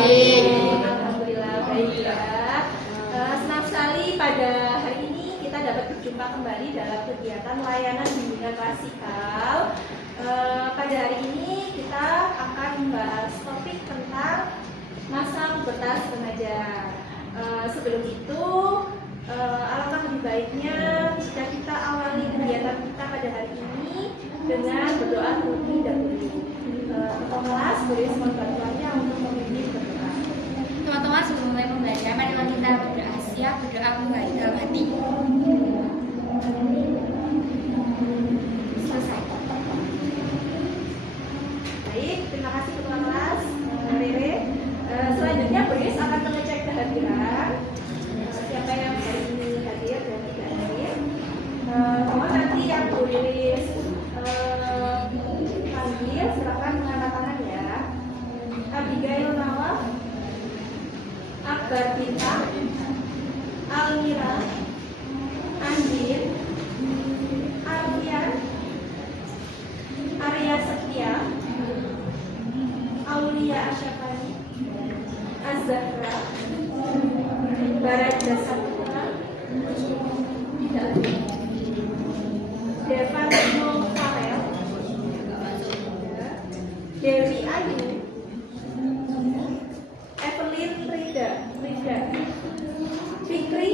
baik. Alhamdulillah baik ya. Senang sekali pada hari ini kita dapat berjumpa kembali dalam kegiatan layanan bimbingan klasikal. Pada hari ini kita akan membahas topik tentang masa pubertas remaja. Sebelum itu, alangkah lebih baiknya jika kita awali kegiatan kita pada hari ini dengan berdoa terlebih dahulu. Ketua kelas boleh mohon bantuannya untuk memimpin berdoa. Teman-teman, sebelum mulai pembelajaran, marilah kita berdoa. Siap, berdoa mulai dalam hati. Selesai. Baik, terima kasih ketua kelas Rere. Selanjutnya Boris akan mengecek kehadiran siapa yang hari ini hadir dan tidak hadir. Mohon nanti yang Boris panggil silakan mengangkat tangan ya. Abigail Nawaf, Akbar Bintang, Almira, Andin, Alfian, Arya Setia, Aulia Asyafani, Azahra, Baraja Saputra, Devan Farel, Dewi Ayu, Evelyn Rida, Fikri,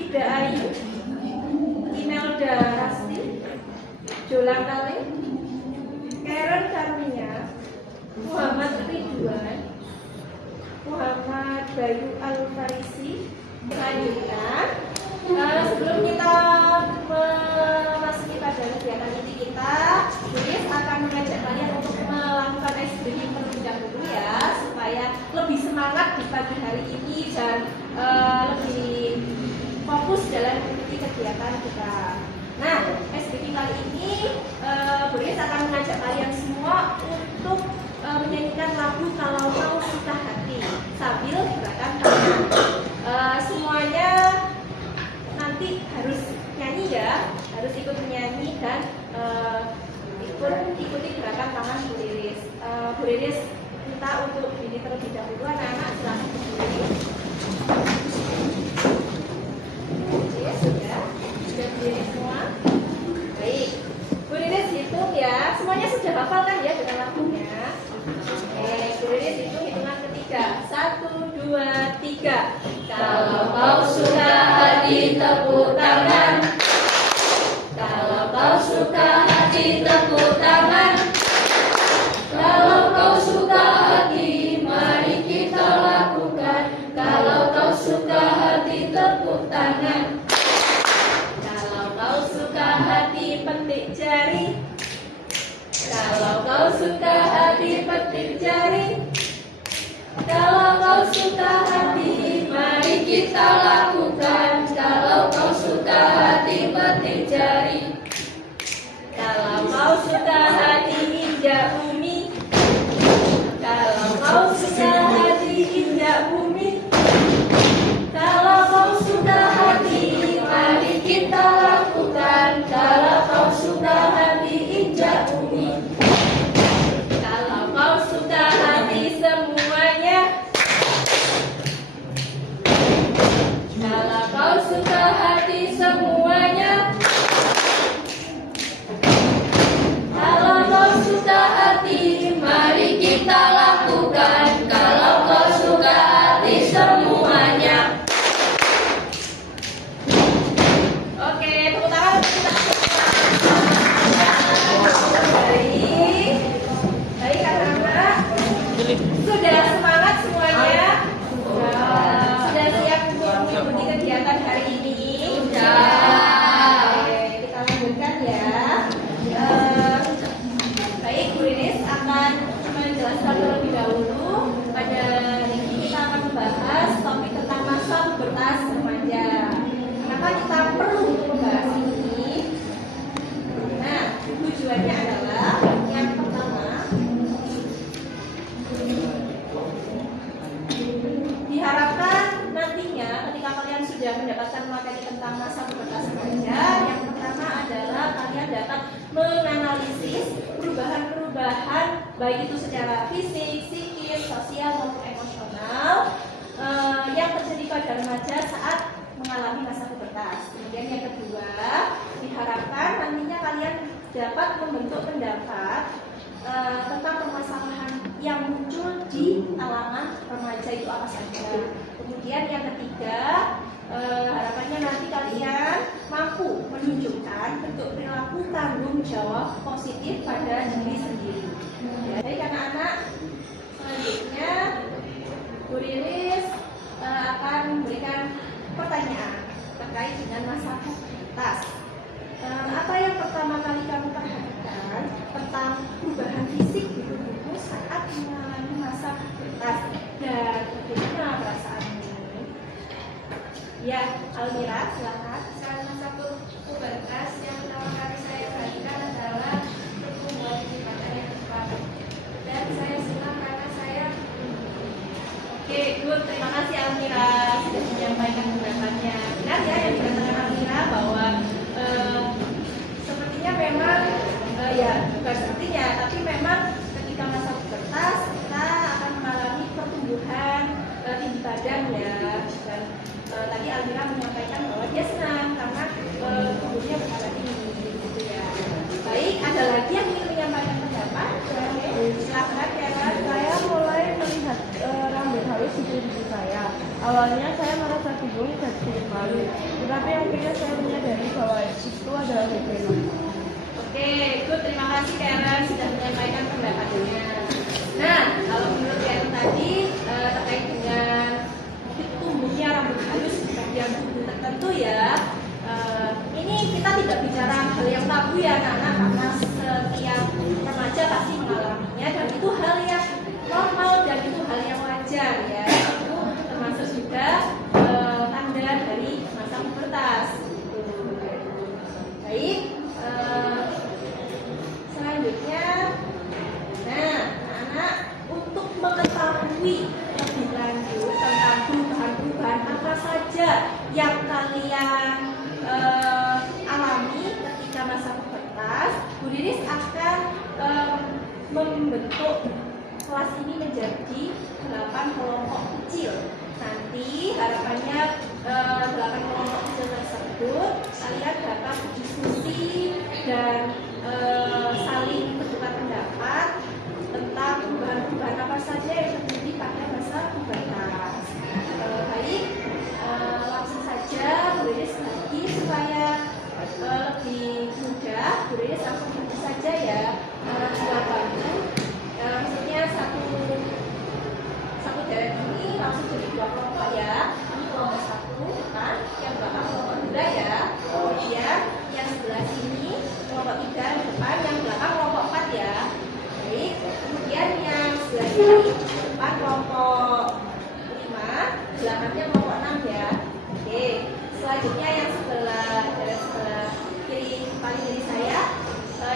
Ida Ayu, Imelda Rasti, Jolang Kale, Karen Karmia, Muhammad Ridwan, Muhammad Bayu Al-Farisi. Selanjutnya, sebelum kita memasuki pada kegiatan inti kita, Boris akan mengajak kalian untuk melakukan SBY terlebih dahulu ya, supaya lebih semangat di pagi hari ini dan lebih fokus dalam mengikuti kegiatan kita. Nah, SBY kali ini Boris akan mengajak kalian semua untuk menyanyikan lagu Kalau Kau Suka Hati sambil gerakan tangan. Semuanya nanti harus nyanyi ya, harus ikut menyanyi dan ikuti gerakan tangan Bu Riris. Bu Riris minta untuk ini terlebih dahulu, anak-anak silakan berdiri. Oke, sudah berdiri semua. Baik, Bu Riris hitung ya, semuanya sudah hafal kan ya dengan lagunya? Oke, Bu Riris hitung hitungan ketiga. 1, 2, 3. Kalau kau suka hati tepuk tangan. Kalau kau suka hati tepuk tangan. Kalau kau suka hati mari kita lakukan. Kalau kau suka hati tepuk tangan. Kalau kau suka hati petik jari. Kalau kau suka hati petik jari. Kalau kau suka hati mari kita lakukan. Kalau kau suka hati petik jari. Kalau kau suka hati injak bumi. Kalau kau suka hati injak bumi. Kalau kau suka hati mari kita lakukan. Kalau kau suka hati injak bumi. Kalau kau suka hati semuanya. Kalau kau suka hati semuanya. Kalau kau suka hati mari kita lakukan. Kalau kau suka hati semuanya. Oke, tepuk tangan. Baik anak-anak. Sudah semangat semuanya? Sudah siap untuk mengikuti kegiatan hari ini? Oke, kita lanjutkan ya. Baik, Bu Riris akan menjelaskan terlebih dahulu. Pada hari ini kita akan membahas topik tentang masa pubertas remaja. Kenapa kita perlu membahas ini? Nah, tujuannya adalah yang pertama, diharapkan nantinya ketika kalian sudah mendapatkan materi tentang masa pubertas remaja, yang pertama adalah kalian dapat menganalisis perubahan-perubahan baik itu secara fisik, psikis, sosial maupun emosional yang terjadi pada remaja saat mengalami masa pubertas. Kemudian yang kedua, diharapkan nantinya kalian dapat membentuk pendapat tentang permasalahan yang muncul di kalangan remaja itu apa saja. Kemudian yang ketiga, harapannya nanti kalian mampu menunjukkan bentuk perilaku tanggung jawab positif pada diri sendiri. Baik anak-anak, selanjutnya Bu Riris akan memberikan pertanyaan terkait dengan masa pubertas. Apa yang pertama kali kamu perhatikan tentang perubahan fisik di tubuhmu saat mengalami masa pubertas dan bagaimana perasaanmu? Ya, Almira, silakan. Saat masa pubertas yang pertama kali saya perhatikan adalah pertumbuhan tinggi badan yang cepat. Dan saya senang karena saya Oke, good. Terima kasih Almira sudah menyampaikan pendapatnya. Benar ya yang dikatakan Almira bahwa sepertinya memang ya bukan sepertinya, tapi memang ketika masa pubertas kita akan mengalami pertumbuhan tinggi badan ya. Dan tadi Almira menyampaikan bahwa dia senang karena tubuhnya bertambah tinggi, gitu ya. Baik, ada lagi yang ingin menyampaikan pendapat? Silakan ya. Saya mulai melihat rambut halus di tubuh saya. Awalnya saya merasa bingung dan sedikit malu, tetapi akhirnya saya menyadari bahwa itu adalah fenomena. Oke, good. Terima kasih Karen sudah menyampaikan pendapatnya. Nah, kalau menurut Karen tadi terkait dengan tumbuhnya rambut halus di bagian tubuh tertentu ya, ini kita tidak bicara hal yang tabu ya anak-anak, karena setiap remaja pasti mengalaminya dan itu hal yang normal dan itu hal yang wajar ya. Itu termasuk juga tanda dari masa pubertas. Baik, selanjutnya, nah anak-anak untuk mengetahui lebih lanjut tentang perubahan-perubahan apa saja yang kalian alami ketika masa pubertas, Bu Riris akan membentuk kelas ini menjadi 8 kelompok kecil. Nanti harapannya 8 kelompok kecil tersebut kalian dapat diskusi dan saling bertukar pendapat tentang perubahan-perubahan apa saja yang terjadi pada masa pubertas. Baik, langsung saja Bu Riris lagi supaya lebih mudah. Bu Riris langsung bagi saja ya dua bangku. Maksudnya satu deret ini langsung jadi dua kelompok ya. Ini kelompok satu kan, yang belakang kelompok dua ya. Kemudian yang sebelah sini kelompok tiga di depan, yang belakang kelompok 4 ya. Baik, kemudian yang sebelah sini depan kelompok 5, belakangnya kelompok 6 ya. Oke, selanjutnya yang sebelah kiri paling kiri saya,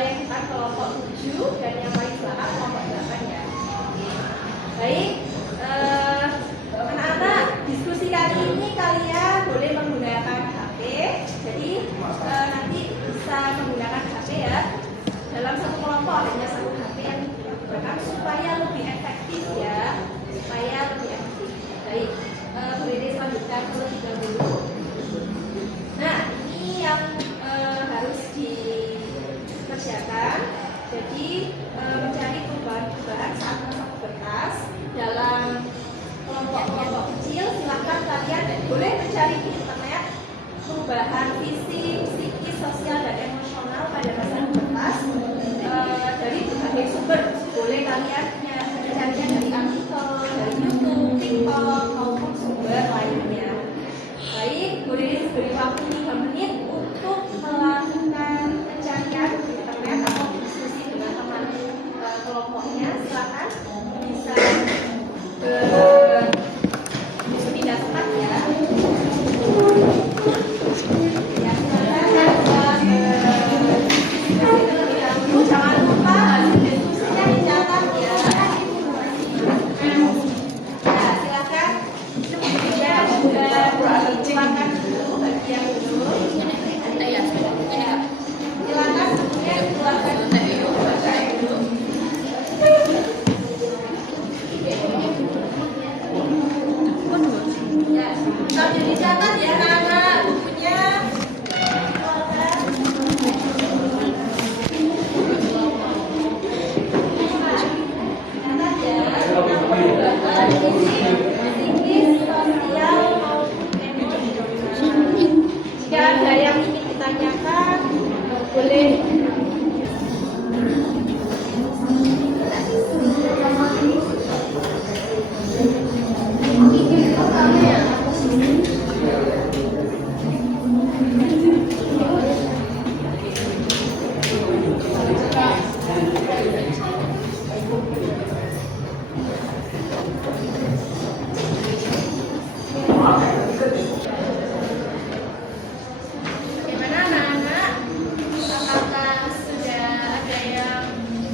yang depan kelompok 7 dan yang paling belakang kelompok 8 ya. Oke. Baik, anak-anak, diskusi kali ini kalian boleh menggunakan HP. Jadi nanti bisa menggunakan HP ya. Dalam satu kelompok hanya satu HP yang digunakan supaya lebih efektif ya. Supaya lebih efektif. Baik, Bu Riris lanjutkan terlebih dahulu. Nah, ini yang harus dikerjakan. Jadi mencari perubahan-perubahan saat masa pubertas dalam kelompok-kelompok kecil. Silahkan kalian boleh mencari di internet perubahan fisik, psikis, sosial, dan emosional pada masa pubertas dari berbagai sumber. Boleh kalian mencarinya dari artikel, dari YouTube, TikTok, maupun sumber lainnya. Baik, Bu Riris beri waktu 3 menit untuk melakukan pencarian di internet atau diskusi dengan teman kelompoknya. Silakan bisa berpindah tempat ya. psikis, sosial maupun emosi. Jika ada yang ingin ditanyakan, boleh. Bagaimana anak-anak? Apakah sudah ada yang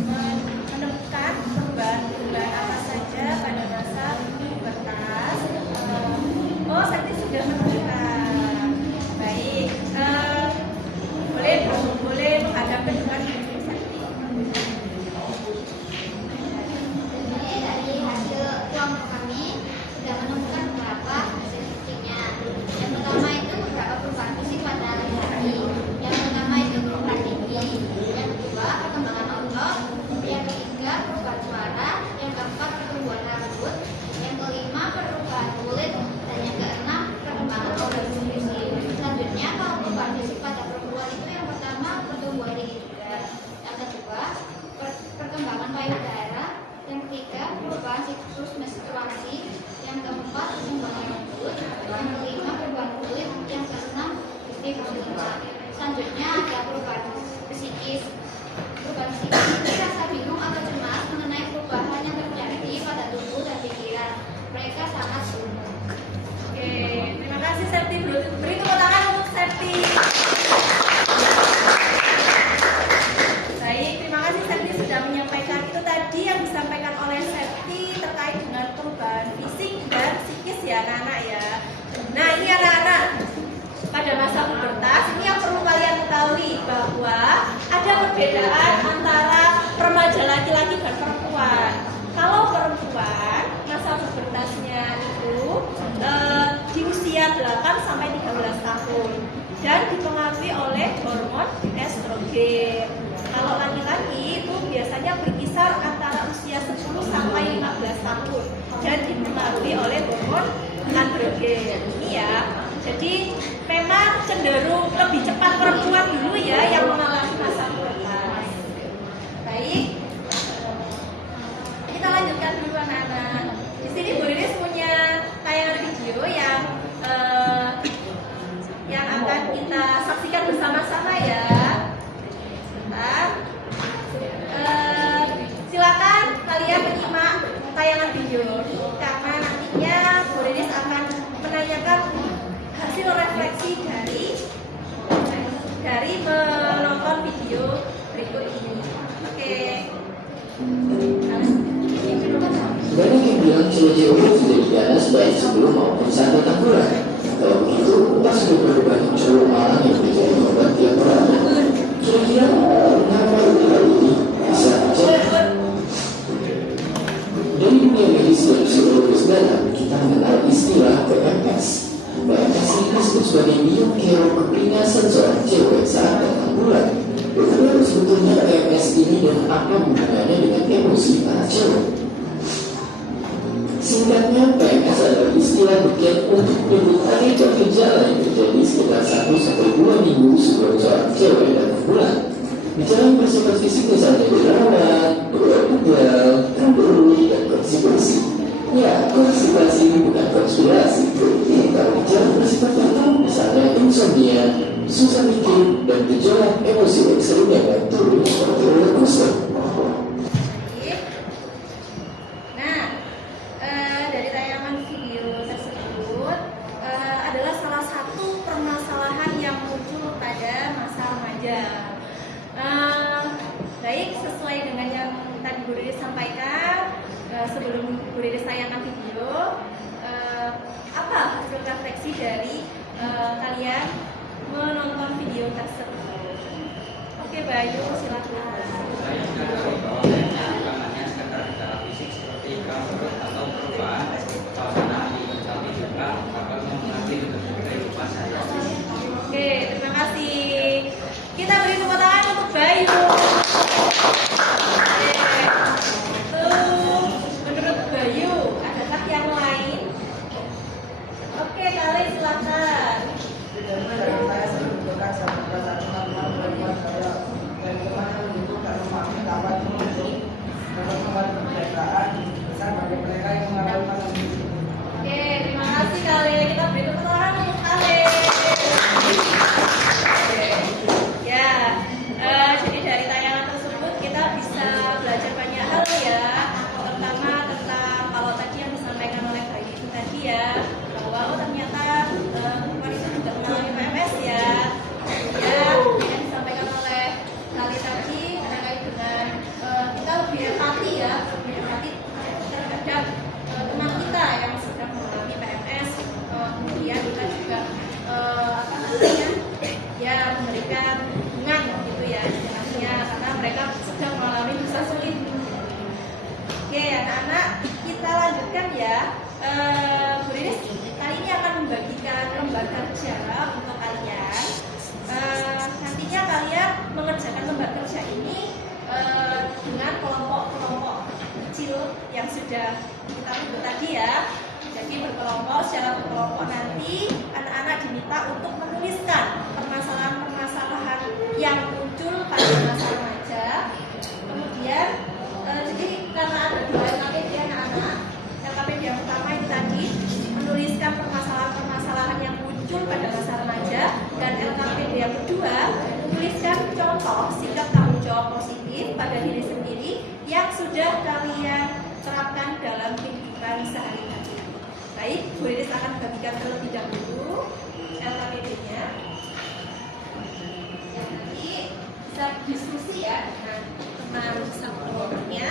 menemukan perubahan-perubahan apa saja pada masa pubertas? Oh, Sakti sudah menemukan. Baik, boleh menghadap ke depan Sakti. Jadi dari hasil kelompok kami sudah menemukan beberapa hasil fisiknya. Yang pertama itu beberapa perubahan fisik pada laki-laki. Yang pertama itu perubahan tinggi. Yang kedua perkembangan otot. Yang ketiga perubahan suara. Yang keempat pertumbuhan rambut. Yang kelima perubahan kulit. Dan yang keenam perkembangan organ fisik. Selanjutnya kalau perubahan fisik pada perempuan itu yang pertama pertumbuhan tinggi juga. Yang kedua perkembangan payudara. Yang ketiga perubahan siklus menstruasi. Yang keempat perkembangan rambut. Yang kelima perubahan kulit. Yang keenam fungsi. Selanjutnya ada perubahan psikis. Perubahan psikis ini rasa bingung atau cemas mengenai perubahan yang terjadi pada tubuh dan pikiran. Mereka sangat bingung. Oke, terima kasih Septi. Beri tepuk tangan untuk Septi. Baik, terima kasih Septi sudah menyampaikan. Itu tadi yang disampaikan oleh Septi terkait dengan perubahan fisik dan psikis ya anak-anak ya. Nah ini anak-anak, pada masa pubertas ini yang perlu kalian ketahui bahwa ada perbedaan antara remaja laki-laki dan perempuan. Kalau perempuan masa pubertasnya itu di usia 8 sampai 13 tahun dan dipengaruhi oleh hormon estrogen. Kalau laki-laki itu biasanya berkisar antara usia 10 sampai 15 tahun dan dipengaruhi oleh hormon androgen. Ini ya. Jadi memang cenderung lebih cepat perempuan dulu ya yang mengalami masa pubertas. Baik. Kita lanjutkan dulu anak-anak. Di sini Bu Iris punya tayangan video yang akan kita saksikan bersama-sama ya. Nah, silakan kalian menyimak tayangan video karena nantinya Bu Iris akan menanyakan hasil refleksi dari menonton video berikut ini. Oke. Banyak yang bilang cewek-cewek itu tidak ganas baik sebelum maupun saat datang bulan. Kalau begitu, pas sudah banyak cowok malang yang menjadi korban tiap orang. Kira-kira mengapa hal ini bisa terjadi? Dari dunia medis dan psikologis dalam, kita mengenal istilah PMS. PMS ini disebut sebagai biochemical seorang cewek saat datang bulan. Bagaimana sebetulnya PMS ini dan apa hubungannya dengan emosi para cewek? Singkatnya, PMS adalah istilah bagian untuk menyebut aneka gejala yang terjadi sekitar 1-2 minggu sebelum seorang cewek datang bulan. Gejala yang bersifat fisik misalnya jerawat, pegal, kandung, dan konstipasi. Ya, konstipasi bukan konspirasi. Kalau gejala bersifat tertentu, misalnya insomnia, susah mikir, dan gejala emosi ekstrim yang turun seperti roller coaster. Dari tayangan video tersebut adalah salah satu permasalahan yang muncul pada masa remaja. Baik, sesuai dengan yang tadi Bu Riris sampaikan, sebelum Bu Riris tayangan video, apa hasil refleksi dari kalian menonton video tersebut? Oke, Bayu, silakan. Oke, terima kasih. Kita beri tepuk tangan untuk Bayu. Menurut Bayu, adakah kita lanjutkan ya. Bu Riris kali ini akan membagikan lembar kerja untuk kalian. Nantinya kalian mengerjakan lembar kerja ini dengan kelompok-kelompok kecil yang sudah kita bentuk tadi ya. Jadi berkelompok, secara berkelompok nanti anak-anak diminta untuk menuliskan permasalahan-permasalahan yang muncul pada masa remaja. Kemudian jadi karena ada dua LKPD anak-anak, LKPD yang pertama itu tadi menuliskan permasalahan-permasalahan yang muncul pada masa remaja, dan LKPD yang kedua menuliskan contoh sikap tanggung jawab positif pada diri sendiri yang sudah kalian terapkan dalam kehidupan sehari-hari. Baik, Bu Riris akan bagikan terlebih dahulu LKPD-nya. Ya, nanti bisa diskusi ya dengan teman kelompoknya.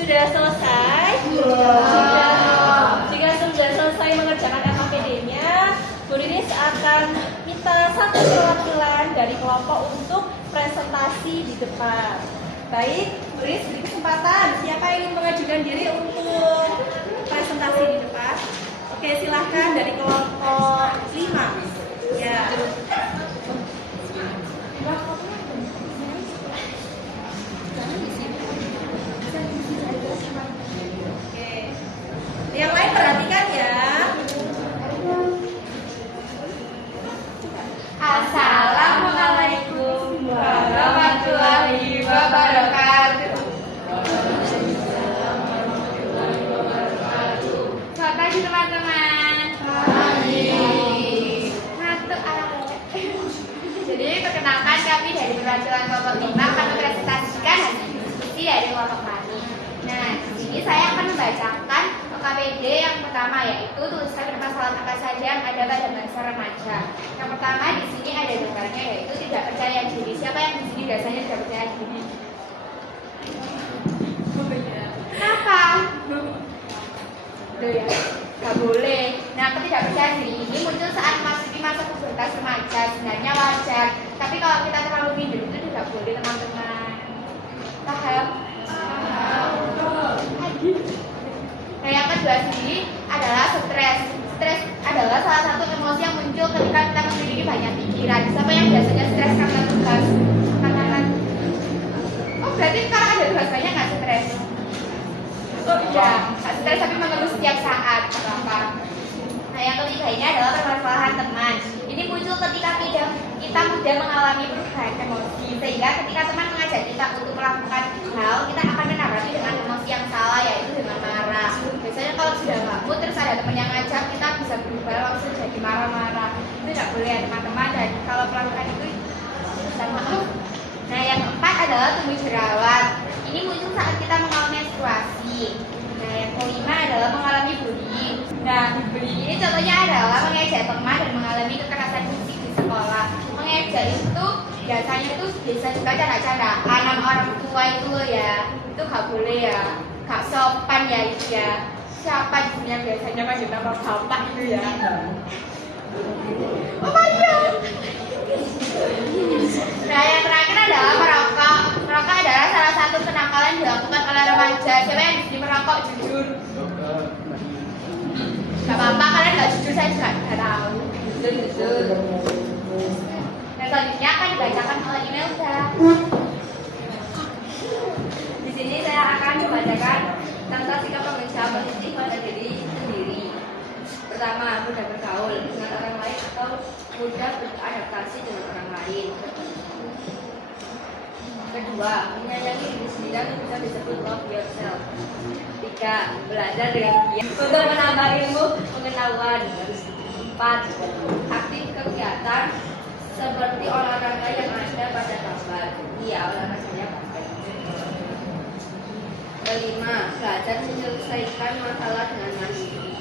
Sudah selesai? Jika sudah selesai mengerjakan LKPD-nya, Bu Riris akan minta satu perwakilan dari kelompok untuk presentasi di depan. Baik, Bu Riris beri kesempatan. Siapa yang ingin mengajukan diri untuk presentasi di depan? Oke, silahkan dari kelompok 5. Ya. Yang lain perhatikan ya. Assalamualaikum warahmatullahi wabarakatuh. Selamat pagi teman-teman. Jadi perkenalkan, kami dari perwakilan kelompok 5 akan mempresentasikan hasil diskusi dari kelompok kami. Nah, di sini saya akan membacakan LKPD yang pertama, yaitu tuliskan permasalahan apa saja yang ada pada masa remaja. Yang pertama di sini ada gambarnya, yaitu tidak percaya diri. Siapa yang di sini biasanya tidak percaya diri? Kenapa? Loh ya, nggak boleh. Nah, ketidakpercayaan diri ini muncul saat memasuki masa pubertas remaja. Sebenarnya wajar, tapi kalau kita terlalu minder itu tidak boleh, teman-teman. Paham? Nah, yang kedua sendiri adalah stres. Stres adalah salah satu emosi yang muncul ketika kita memiliki banyak pikiran. Siapa yang biasanya stres karena tugas? Oh, berarti kalau ada tugas banyak nggak stres? Oh iya, nggak stres tapi mengeluh setiap saat. Apa? Nah, yang ketiga ini adalah permasalahan teman. Ini muncul ketika kita mudah mengalami perubahan emosi, sehingga ketika teman mengajak kita untuk melakukan hal, kita akan menanggapi dengan emosi yang salah, yaitu dengan marah. Biasanya kalau sudah ngamuk terus ada teman yang ngajak, kita bisa berubah langsung jadi marah-marah. Itu tidak boleh ya teman-teman, dan kalau melakukan itu bisa maaf. Nah, yang keempat adalah tumbuh jerawat. Ini muncul saat kita mengalami menstruasi. Nah, yang kelima adalah mengalami bullying. Nah, bullying ini contohnya adalah mengejek teman dan mengalami kekerasan fisik di sekolah. Mengejek itu biasanya itu bisa juga canda-candaan sama orang tua itu loh ya. Itu gak boleh ya, gak sopan ya itu ya. Siapa di sini yang biasanya panggil nama bapak itu ya? Oh iya. Nah, yang terakhir adalah merokok. Merokok adalah salah satu kenakalan yang dilakukan oleh remaja. Siapa yang di sini merokok jujur? Gak apa-apa, kalian gak jujur, saya juga gak tahu. Jujur. Dan selanjutnya akan dibacakan oleh Imelda. Di sini saya akan membacakan contoh sikap tanggung jawab positif pada diri sendiri. Pertama, mudah bergaul dengan orang lain atau mudah beradaptasi dengan orang lain. Kedua, menyayangi diri sendiri yang bisa disebut love yourself. 3. Belajar dengan giat untuk menambah ilmu pengetahuan. 4. Aktif kegiatan seperti olahraga yang ada pada gambar. Iya, olahraganya baik. 5. Belajar menyelesaikan masalah dengan mandiri.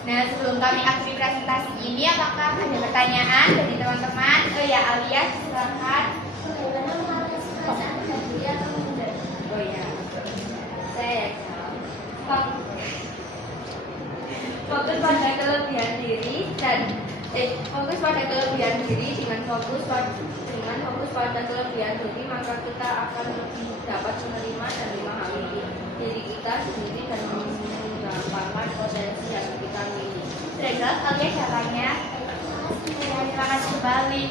Nah, sebelum kami akhiri presentasi ini, apakah ada pertanyaan dari teman-teman? Oh ya, Alia, silakan. Oh ya, saya fokus pada kelebihan diri dan fokus pada kelebihan diri dengan fokus pada kelebihan diri, maka kita akan lebih dapat menerima dan memahami diri kita sendiri dan mengembangkan potensi yang kita miliki. Sudah jelas Alia caranya? Ya, terima kasih kembali.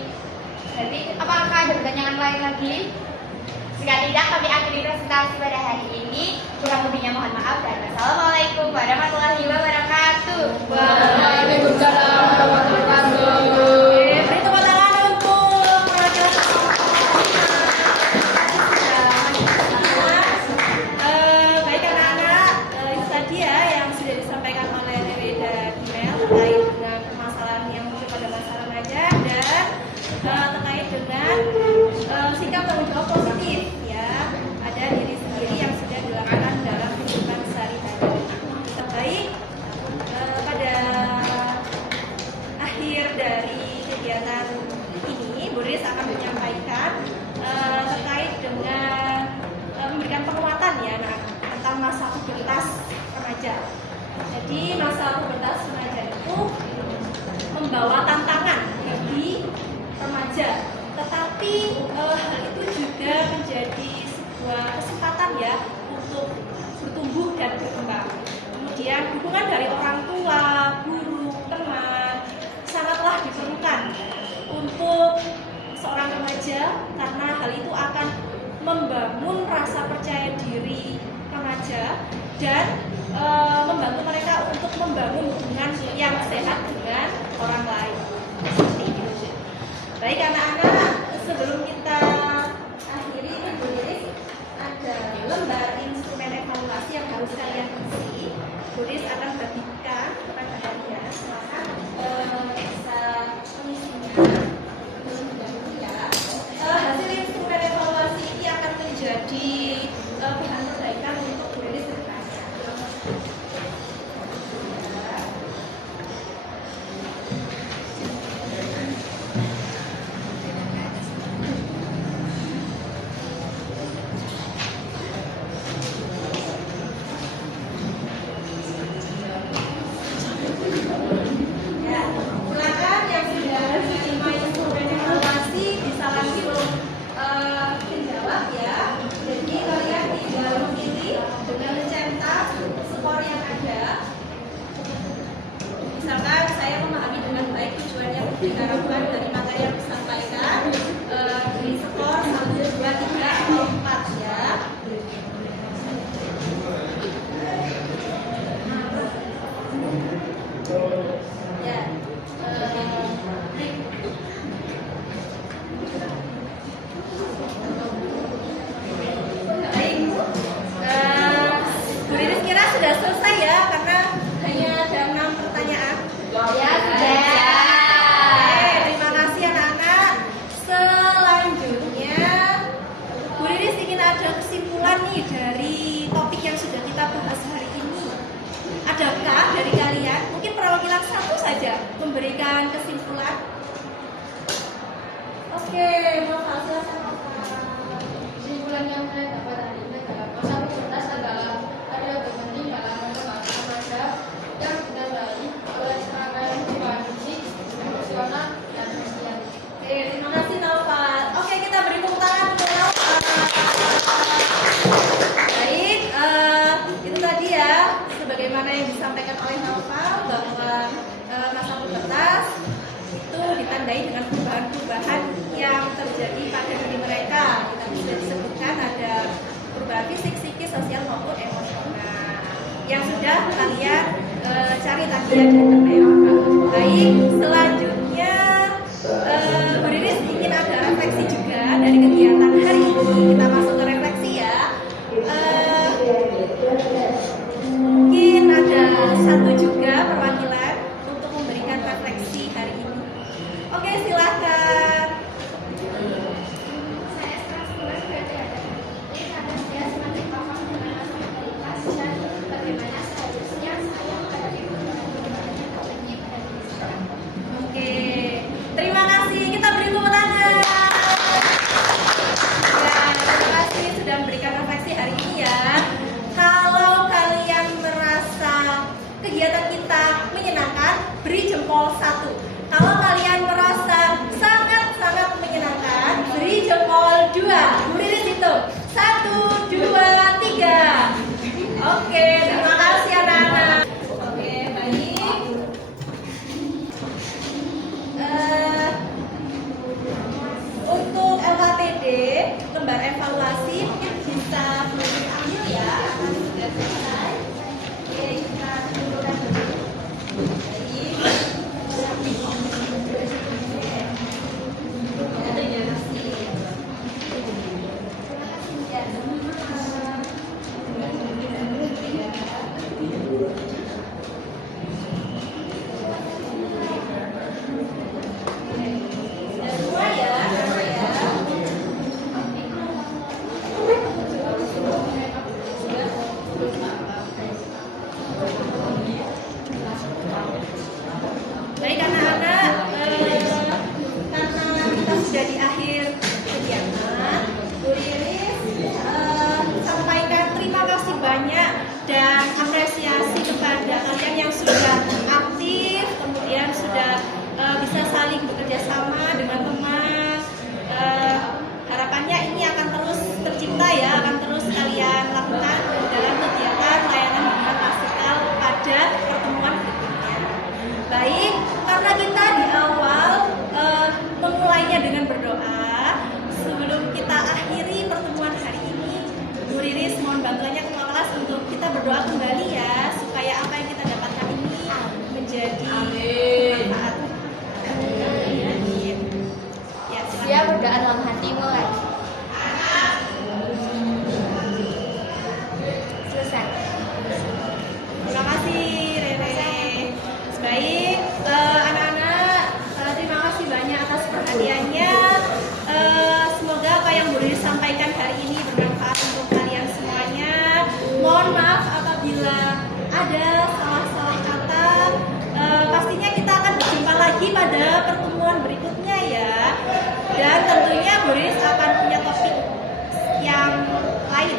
Jadi, apakah ada pertanyaan lain lagi? Jika tidak, kami akhiri presentasi pada hari ini. Kurang lebihnya mohon maaf dan wassalamualaikum warahmatullahi wabarakatuh. Waalaikumsalam warahmatullahi wabarakatuh. Beri tepuk tangan untuk baik anak-anak, itu tadi ya yang sudah disampaikan oleh Dewi dan Mel terkait dengan permasalahan yang muncul pada masa remaja dan terkait dengan sikap tanggung jawab positif ya ada diri sendiri yang sudah dilakukan dalam kehidupan sehari-hari. Baik, pada akhir dari kegiatan ini, Bu Riris akan menyampaikan terkait dengan memberikan penguatan ya tentang masa pubertas remaja. Jadi masa pubertas remaja itu membawa tantangan bagi remaja, tetapi hal itu juga menjadi sebuah kesempatan ya untuk bertumbuh dan berkembang. Kemudian dukungan dari orang tua, guru, teman sangatlah diperlukan untuk seorang remaja karena hal itu akan membangun rasa percaya diri remaja dan membantu mereka untuk membangun hubungan yang sehat dengan orang lain. Seperti itu. Baik anak-anak, sebelum kita akhiri Bu Riris ada lembar instrumen evaluasi yang harus kalian isi. Bu Riris akan bagikan kepada kalian. Silakan bisa mengisinya terlebih dahulu ya. Hasil instrumen evaluasi ini akan menjadi bahan perbaikan untuk Bu Riris ke depannya. Ya, silakan yang sudah menerima instrumen evaluasi bisa langsung menjawab ya. Jadi kalian tinggal memilih dengan mencetak skor yang ada. Misalkan saya memahami dengan baik tujuan yang diharapkan dari materi yang disampaikan, beri skor 1, 2, 3, atau 4 ya. Ya, baik. Bu Riris kira sudah selesai ya, karena hanya ada 6 pertanyaan. Ya, sudah. Oke, terima kasih anak-anak. Selanjutnya, Bu Riris ingin ada kesimpulan nih dari topik yang sudah kita bahas hari ini. Adakah dari kalian, mungkin perwakilan satu saja, memberikan kesimpulan? Oke, Bapak, silakan. Kesimpulan yang saya dapat hari ini adalah masa pubertas adalah ada yang penting dalam perkembangan remaja yang ditandai oleh serangkaian perubahan fisik, emosional, dan sosial. Oke, terima kasih Naufal. Oke, kita beri tepuk tangan untuk Naufal. Baik, itu tadi ya, sebagaimana yang disampaikan oleh Naufal bahwa masa pubertas itu ditandai dengan perubahan-perubahan yang terjadi pada diri mereka. Kita sudah disebutkan ada perubahan fisik, psikis, sosial maupun emosional yang sudah kalian cari tadi ya di internet. Baik, selanjutnya Bu Riris ingin ada refleksi juga dari kegiatan hari ini. Kita masuk ke refleksi ya. dan apresiasi kepada kalian yang sudah aktif, kemudian sudah bisa saling bekerja sama dengan teman. Harapannya ini akan terus tercipta ya, akan terus kalian lakukan dalam kegiatan layanan hubungan pastoral pada pertemuan berikutnya. Baik, karena kita di awal memulainya dengan berdoa, sebelum kita akhiri pertemuan hari ini, Bu Riris mohon bantuannya ke kelas untuk kita berdoa kembali ya, supaya apa yang kita dapatkan ini menjadi bermanfaat. Amin. Ya, silakan. Dia berdoa dalam hati mulai. Selesai. Terima kasih Rere. Baik, anak-anak, terima kasih banyak atas perhatiannya. Semoga apa yang Bu Riris sampaikan hari ini bermanfaat untuk kalian semuanya. Mohon maaf apabila ada salah-salah kata. Pastinya kita akan berjumpa lagi pada pertemuan berikutnya ya. Dan tentunya Bu Riris akan punya topik yang lain